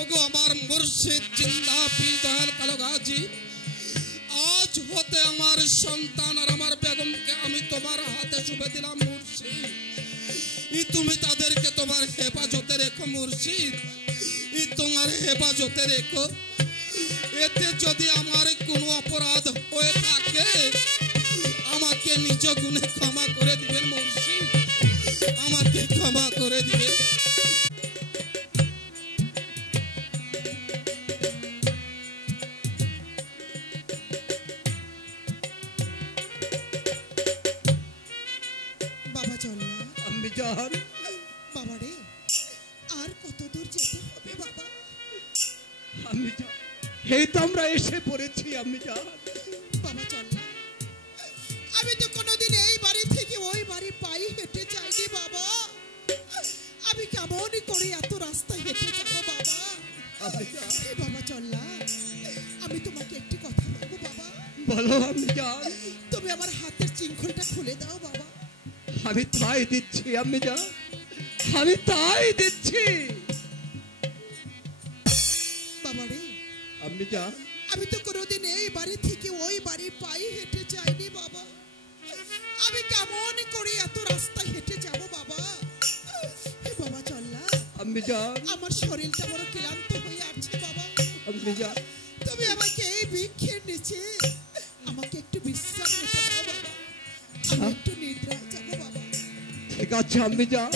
ওগো আমার মুর্শিদ জিন্দা পীর দয়াল কালো গাজী, আজ হতে আমার সন্তান আর আমার বেগমকে আমি তোমার হাতে শুভে দিলাম মুর্শিদ। তুমি তাদেরকে তোমার হেফাজতে রেখো মুর্শিদ, তোমার হেফাজতে রেখো। এতে যদি আমার কোনো অপরাধ হয়ে থাকে আমাকে নিজ গুণে ক্ষমা করে দিবেন মুর্শিদ, আমাকে ক্ষমা করে দিবেন। বাবা চল্লা, আম্মি জান, বাবা রে আর কত দূর যেতে হবে বাবা? আম্মি জান, এই তো আমরা এসে পড়েছি আম্মি জান। বাবা চল্লা, আমি তো কোনোদিন এই বাড়ি থেকে ওই বাড়ি পাই হেঁটে যাইনি বাবা। আমি কেমন করে এত রাস্তা হেঁটে যাবো বাবা? আম্মি জান, বাবা চল্লা, আমি তোমাকে একটি কথা বলবো বাবা। বলো আম্মি জান। তুমি আমার হাতের চিঙ্খলটা খুলে দাও বাবা। আমি তাই দিচ্ছি আম্মি জান, আমি তাই দিচ্ছি। বাবা রে আম্মি জান, আমি তো কোনোদিন এই বাড়ি থেকে ওই বাড়ি পাই হেঁটে যাইনি বাবা। আমি কেমন করে এত রাস্তা হেঁটে যাব বাবা? বাবা চল্লা, আম্মি জান, আমার শরীরটা বড় ক্লান্ত হয়ে আছে বাবা। আম্মি জান, তুমি আমাকে এই বৃক্ষের নিচে আমাকে একটু বিশ্রাম নিতে দাও বাবা। আমি একটু নিদ্রায় যাবো বাবা। ঠিক আছে আম্মি জান,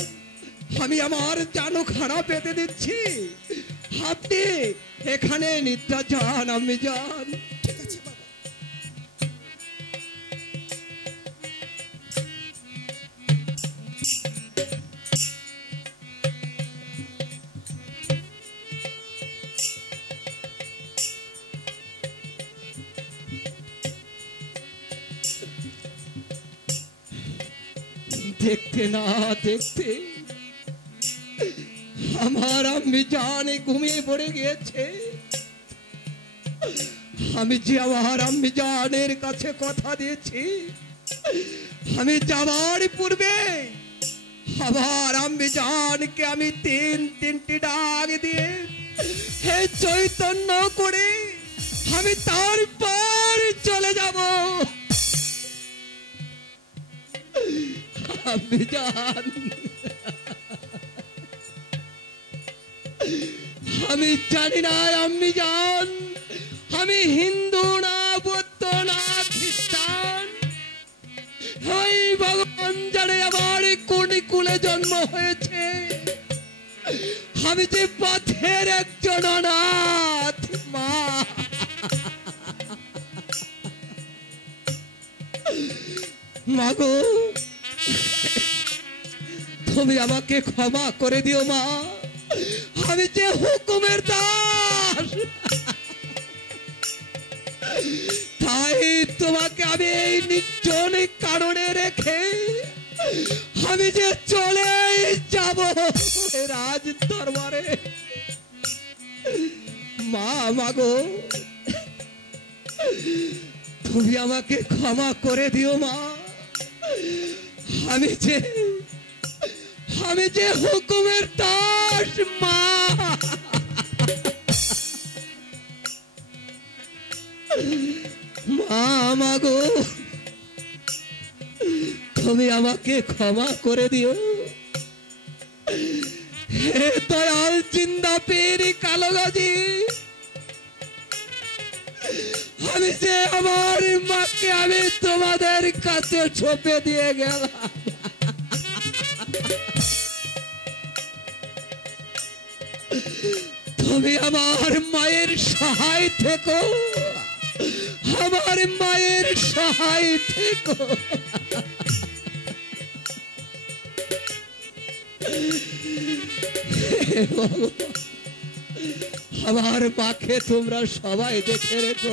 আমি আমার জানো খাড়া পেতে দিচ্ছি, আপনি এখানে নিদ্রা যান আম্মি জান। ঠিক আছে বাবা। দেখতে না দেখতে আমার আম্মি জান ঘুমিয়ে পড়ে গিয়েছে। আমি যে আমার আম্মি জানের কাছে কথা দিয়েছি, আমি যাবার পূর্বে আমার আম্মি জানকে আমি তিনটি ডাক দিয়ে হে চৈতন্য করে আমি তারপর চলে যাব। আম্মি জান, আমি জানি না আম্মি জান, আমি হিন্দু না বৌদ্ধ না খ্রিস্টান, ওই ভগবান জানে আমার কোন কুলে জন্ম হয়েছে। আমি যে পথের একজন অনাথ মা। মাগো, তুমি আমাকে ক্ষমা করে দিও মা, আমি যে হুকুমের দাস, তাই তোমাকে আমি এই নির্জন কারণে রেখে আমি যে চলে যাব রাজ দরবারে। মা, মাগো, তুমি আমাকে ক্ষমা করে দিও মা, আমি যে হুকুমের দাস মা। মা, মাগো, তুমি আমাকে ক্ষমা করে দিও। হে দয়াল জিন্দা পীর কালো গাজী, আমি যে আমার মাকে আমি তোমাদের কাছে ছোপে দিয়ে গেলাম। তুমি আমার মায়ের সহায় থেকো, আমার মায়ের সহায় থেকো। আমার মাকে তোমরা সবাই দেখে রেখো।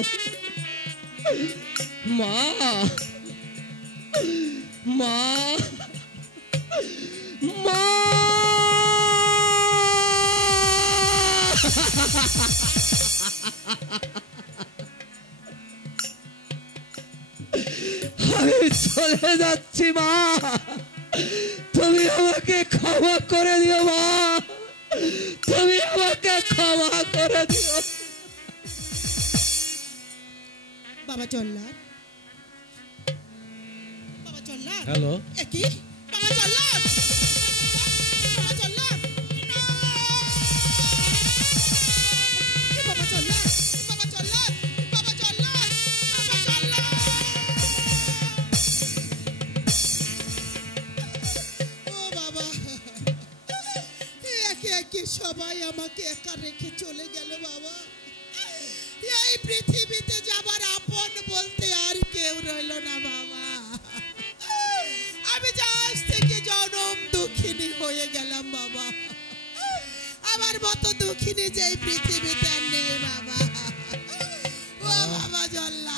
মা, মা, মা, আমি চলে যাচ্ছি মা, তুমি আমাকে ক্ষমা করে দিও মা। তুমি আমাকে ক্ষমা করে দিও। বাবা জল্লাদ, বাবা জল্লাদ, হ্যালো একই বাবা জল্লাদ, বাবা জল্লাদ, বাবা জল্লাদ, বাবা জল্লাদ, বাবা জল্লাদ, বাবা জল্লাদ। ও বাবা, একে একে সবাই আমাকে একা রেখে চলে গেল বাবা। এই পৃথিবীতে যাবার আপন বলতে আর কেউ রইল না বাবা। আমি যে আজ থেকে জনম দুঃখিনী হয়ে গেলাম বাবা। আমার মতো দুঃখিনী যে এই পৃথিবীতে আর নেই বাবা। ও বাবা জল্লা,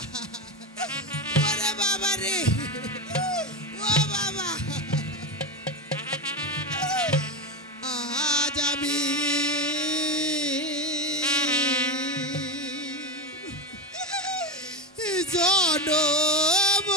ওরে বাবা রে, ও বাবা। আজ আমি জনম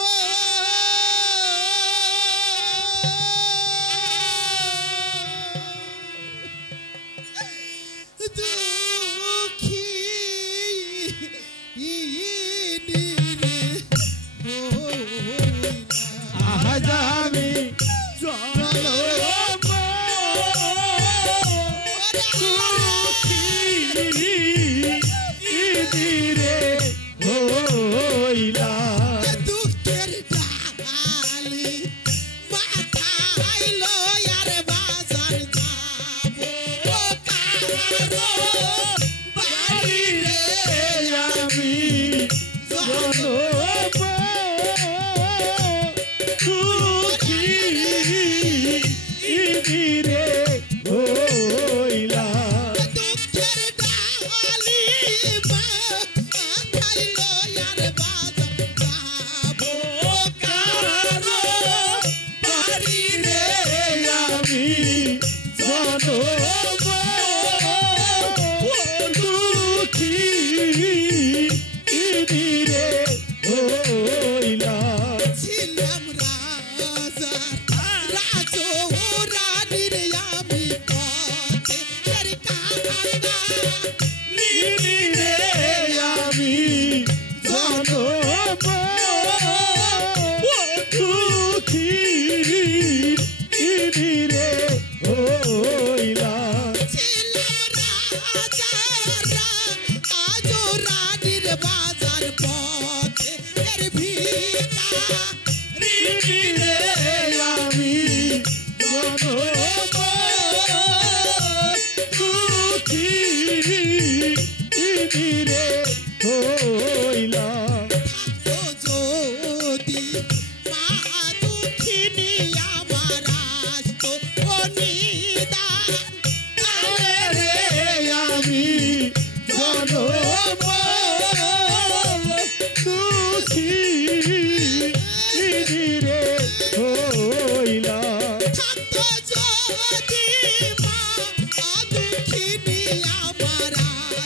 আজ আমি দুঃখের ডালি মাথায় লয়ার বাজার যাবো কারো বাড়ি রে আমি দুঃখের ডালি মাথায় লয়ার বাজার যাবো কারো বাড়ি রে ছিলাম রাজা রাজো রানীর আমি পথের কাঙা ছিলাম রাজা রাজো রানীর বাজার পথের ভিকা থাকতো যদি মা দুঃখিনী আমার আসতো অনিদান থাকতো যদি মা দুঃখিনী আমার আসতো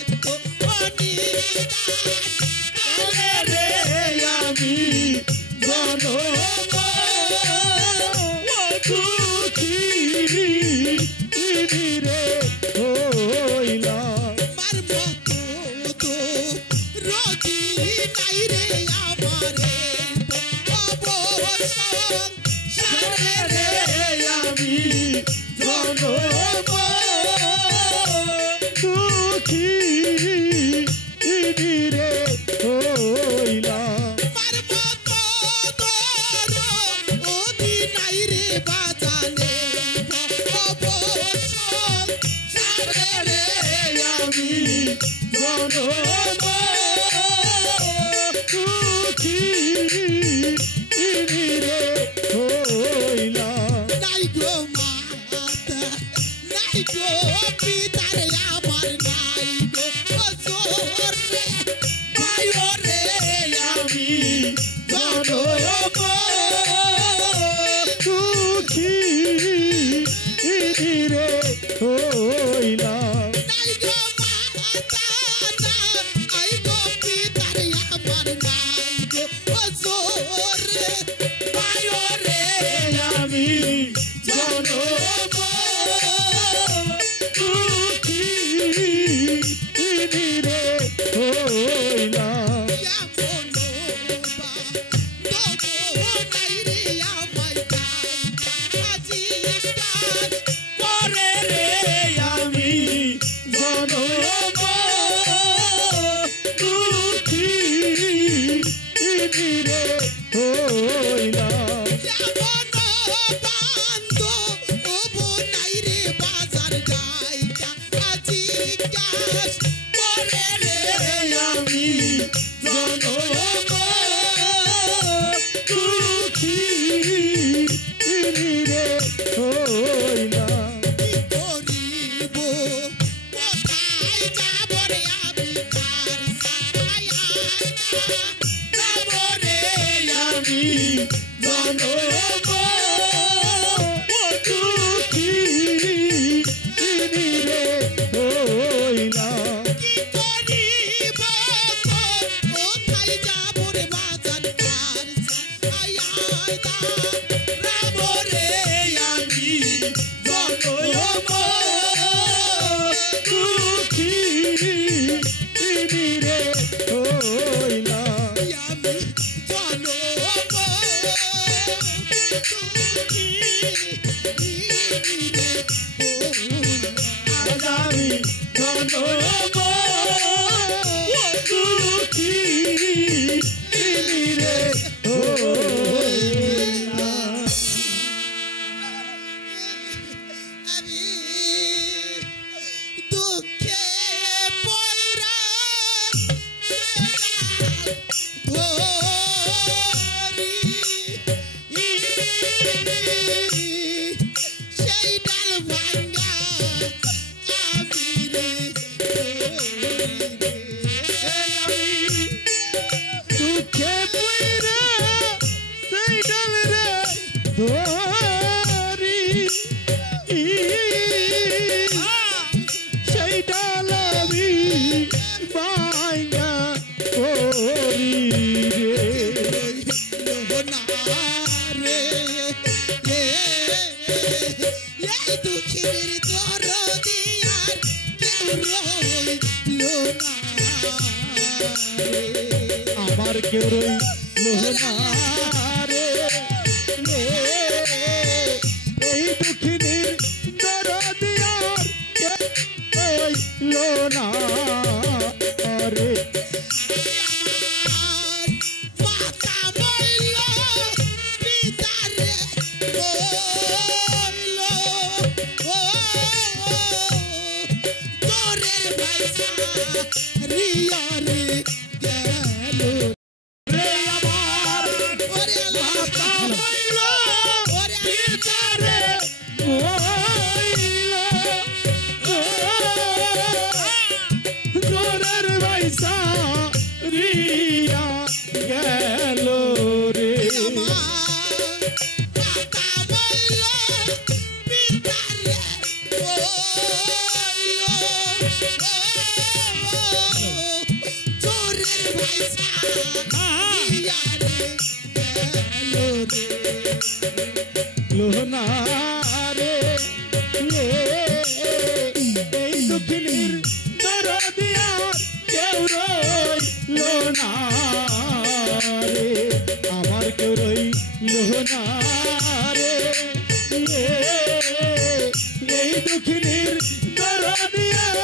মার মতো তো রোজি নাই রে আমারে অবসর সারে রে মার মতো তো রোজি নাই রে বাজানে অবসর সারে রে নাই গো মাতা নাই গো পিতারে আমার নাই গো অজর রে ভাইও রে নাই গো মাতা নাই গো পিতারে আমার নাই গো অজর রে ভাইও রে আমি জনম আমি জনম দুঃখী রে হইলাম। কি করিব কোথায় যাব রে আমি কার ছায়ায় যাব রে আমি জনম দুঃখী রে হইলাম। কি করিব কোথায় যাব রে বাজান কার ছায়ায় যাব রে আমি জনম দুঃখী রে হইলাম। আমি জনম আজ আমি জনম দুঃখী রে হইলাম। আমি দুঃখে পয়রা সেই ডাল ভাঙ্গা আমি রে দুঃখে পইরা সেই ডাল রে ধরি সেই ডাল আমি ভাঙ্গা করি রে। দুঃখের দরদি আর কেউ রইল না আমার কেউ রইল না রে এই দুঃখিনীর দরদি আর কেউ রইল না রে। মাতা বইল পিতারে বইল তোরের ভাইসা রিয়া রে গেল রে আমার ওরে মাতা বইল ওরে পিতারে বইল তোরের ভাইসা রিয়া গেল রে। মাতা বইল পিতারে বইল তোরের ভাইসা রিয়া রে গেল রে লোহনা রে এই দুঃখিনীর দরদি আর কেউ রইল না রে। আমার কেউ রইল না রে এই দুঃখিনীর দরদি আর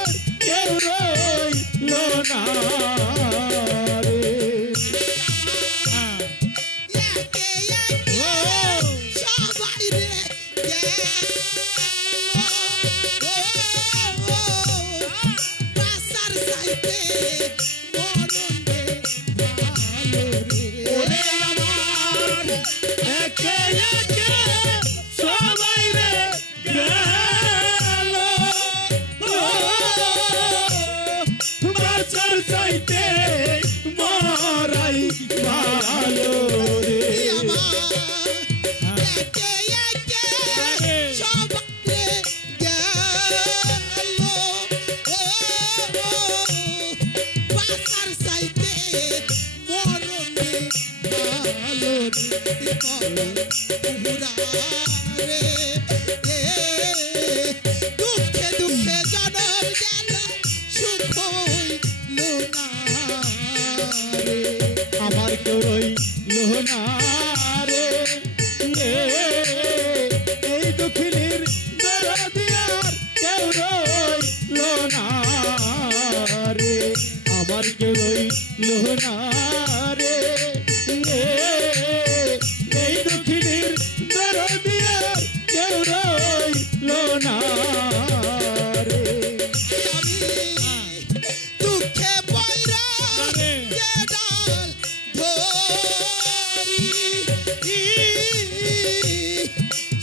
কেউ রইল না রে। একে একে সবাই রে বাসার সাইতে মরণ রে ভালো রে ওরে আমার একে একে সবাই রে গেল বাঁচার চাইতে মরাই ভালো রে। একে একে সবাই রে গেল বাসার সাইতে মরণ রে ভালো রে পুরা রে দুঃখে দুঃখে জনম গেল সুখ হইল না রে আমার কেউ রইল না রে এই দুঃখিনীর দরদি আর কেউ রইল না রে। আমার কেউ রইল না রে এই দুঃখিনীর দরদি আর কেউ রইল না রে। দুঃখে পয় রে যে ডাল ধরি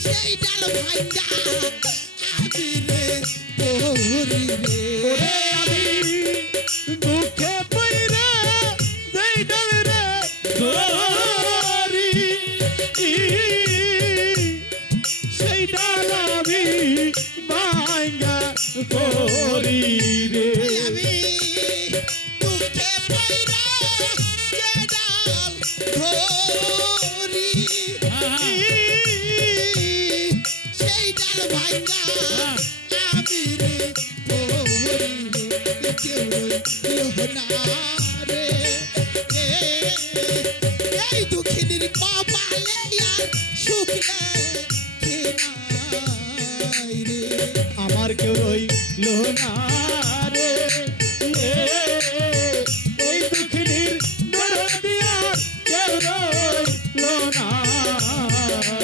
সেই ডাল ভাঙ্গা আমি রে পড়ি রে ওরে আমি দুঃখে পইরা যেই ডাল রে ধরি সেই ডাল আমি ভাঙ্গা করি রে আমি দুঃখে পইরা যে ডাল ধরি সেই ডাল ভাঙ্গা আমি রে পড়ি রে কেউ রইলো না রে এই দুঃখিনীর কপালে আর সুখ নাই রে আমার কেউ রইল না রে এই দুঃখিনীর দরদিয়া কেউ রইল না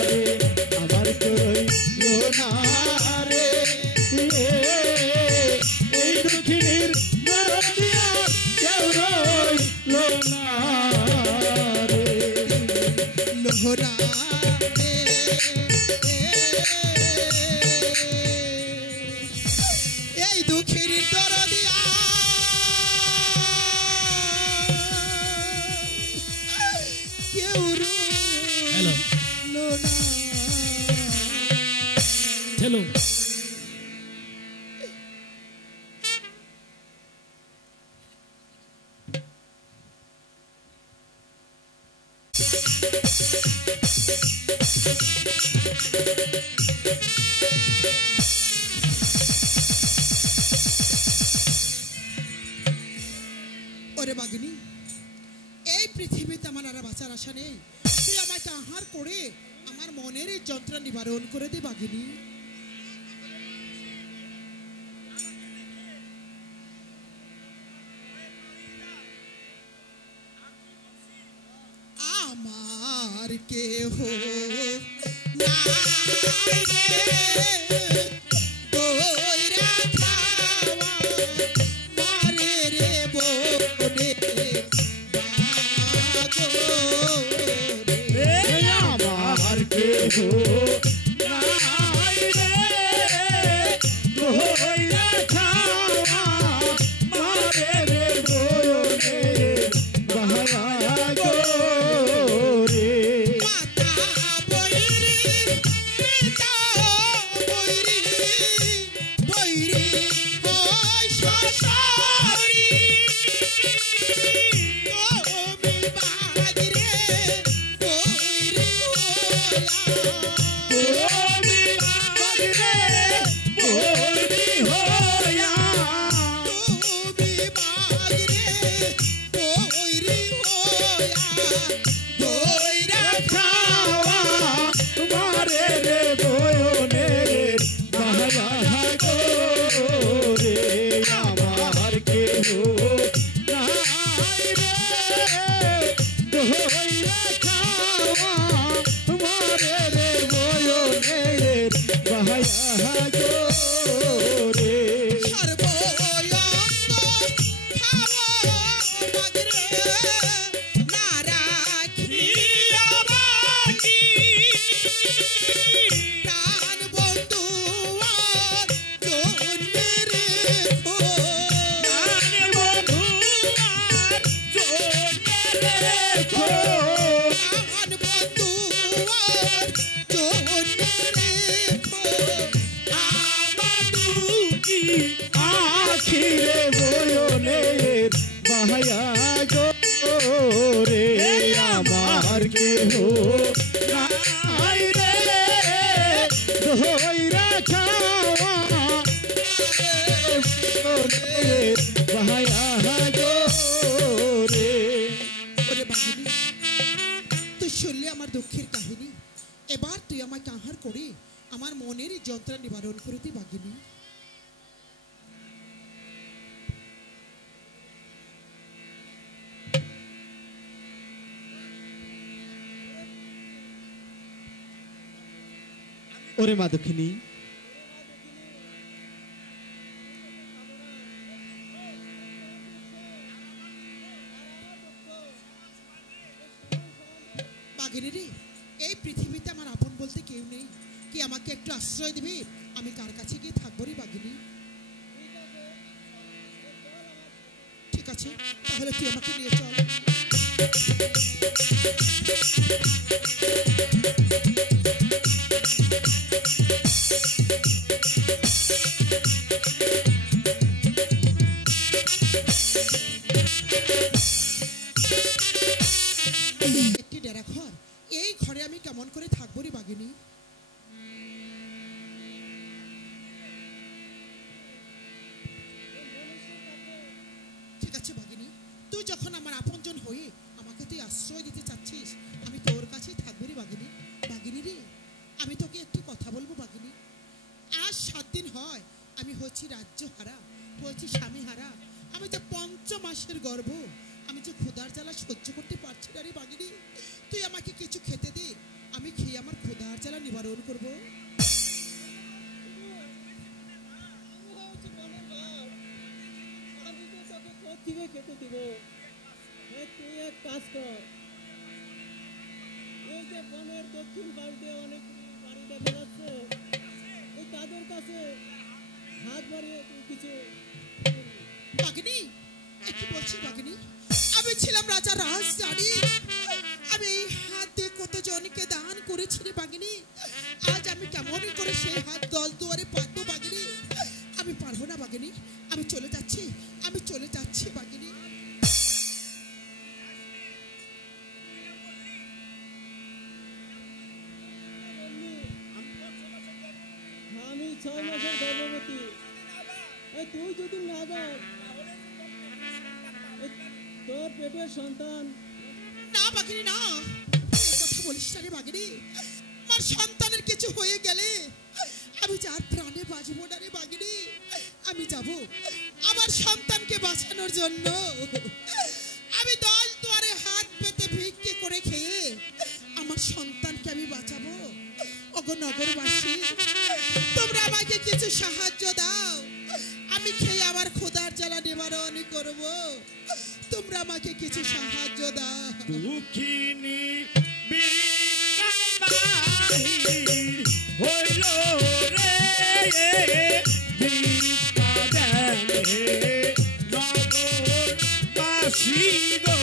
রে আমার কেউ রইল না রে এই দুঃখিনীর দরদিয়া কেউ রইল না রে লোহরা রে এই দুঃখের দরদিয়া কেউ হ্যালো রইলো না হ্যালো ওরে বাগিনী এই পৃথিবীতে আমার আর বাঁচার আশা নেই তুই আমাকে আহার করে আমার মনের এই যন্ত্রণা নিবারণ করে দে বাগিনী আমার কেহ নাই রে তোরা খাওয়া মারে রে বনে বাগরে আমার কেহ নাই রে দোহইরা খাওয়া মারে রে বনে বাহারা গো রে মাতা বৈরি পিতা বৈরি বৈরি ওই শাশুড়ি তুমি বাগরে বৈরি তুমি বাগরে বৈরি হইয়া তুমি বাগরে বৈরি হইয়া দৈরা খাওয়া মারে রে বনে বাহারা গো রে আমার কেহ নাই রে দোহইরা খাওয়া মারে রে বনে বাহারা গো রে সর্বয়ঙ্গ খাওয়া বাগরে না রাখিয়া বাকি প্রাণ বন্ধু আর জন্মে রেখো প্রাণ বন্ধু আর জন্মে রেখো প্রাণ বন্ধু আর জন্মে রেখো আমার দুঃখী আখিরে বয়নের বাহায়া গো রে আমার কেহ নাই রে দোহইরা খাওয়া বাহায়া গো রে ওরে বাহিনী তুই শুনলি আমার দুঃখের কাহিনী এবার তুই আমাকে আহার করে আমার মনের এই যন্ত্রণা নিবারণ করে দি বাগিনী ওরে মা দুঃখিনী বাঘিনী রে, এই পৃথিবীতে আমার আপন বলতে কেউ নেই, কি আমাকে একটু আশ্রয় দিবি? আমি কার কাছে গিয়ে থাকবো রে বাঘিনী? ঠিক আছে, তাহলে তুই আমাকে নিয়ে চল। একটি ডেরা ঘর, এই ঘরে আমি কেমন করে থাকবো রে বাঘিনী? ঠিক আছে বাঘিনী, তুই যখন আমার আপনজন হয়ে আমাকে তুই আশ্রয় দিতে চাচ্ছিস, আমি তোর কাছেই থাকবো রে বাঘিনী। বাঘিনী রে, আমি তোকে একটি কথা বলবো বাঘিনী। আজ 7 দিন হয় আমি হচ্ছি রাজ্য হারা, হচ্ছি স্বামী হারা। আমি যে 5 মাসের গর্ভ, আমি যে ক্ষুধার জ্বালা সহ্য করতে পারছি না রে বাঘিনী। তুই আমাকে কিছু খেতে দে, আমি খেয়ে আমার ক্ষুধার জ্বালা নিবারণ করবো। খেতে দিব, তুই এক কাজ কর, এই যে বনের দক্ষিণ পাশ দিয়ে অনেক বাড়ি দেখা যাচ্ছে, ওই তাদের কাছে হাত বাড়িয়ে তুই কিছু। বাঘিনী, একটু বলছি বাঘিনী, আমি ছিলাম রাজা রাজরানী, আমি এই হাত দিয়ে কতজনকে দান করেছি রে বাঘিনী। আজ আমি কেমন করে সেই হাত 10 দুয়ারে পাতবো বাঘিনী? আমি পারবো না বাঘিনী, আমি চলে যাচ্ছি, আমি চলে যাচ্ছি বাঘিনী। আমি 6 মাসের গর্ভবতী, তুই যদি না যাস তোর পেটের সন্তান। না বাঘিনী না, কথা বলিস না রে বাঘিনী। আমার সন্তানের কিছু হয়ে গেলে আমি যার প্রাণে বাঁচবো না রে বাঘিনী। আমি যাব আমার সন্তানকে বাঁচানোর জন্য, আমি 10 দুয়ারে হাত পেতে ভিক্ষে করে খেয়ে আমার সন্তানকে আমি বাঁচাবো। ওগো নগরবাসী, তোমরা আমাকে কিছু সাহায্য দাও, আমি খেয়ে আমার ক্ষুধার জ্বালা নিবারণ করব। তোমরা আমাকে কিছু সাহায্য দাও। দুঃখিনী হইল রে নগরবাসী গো।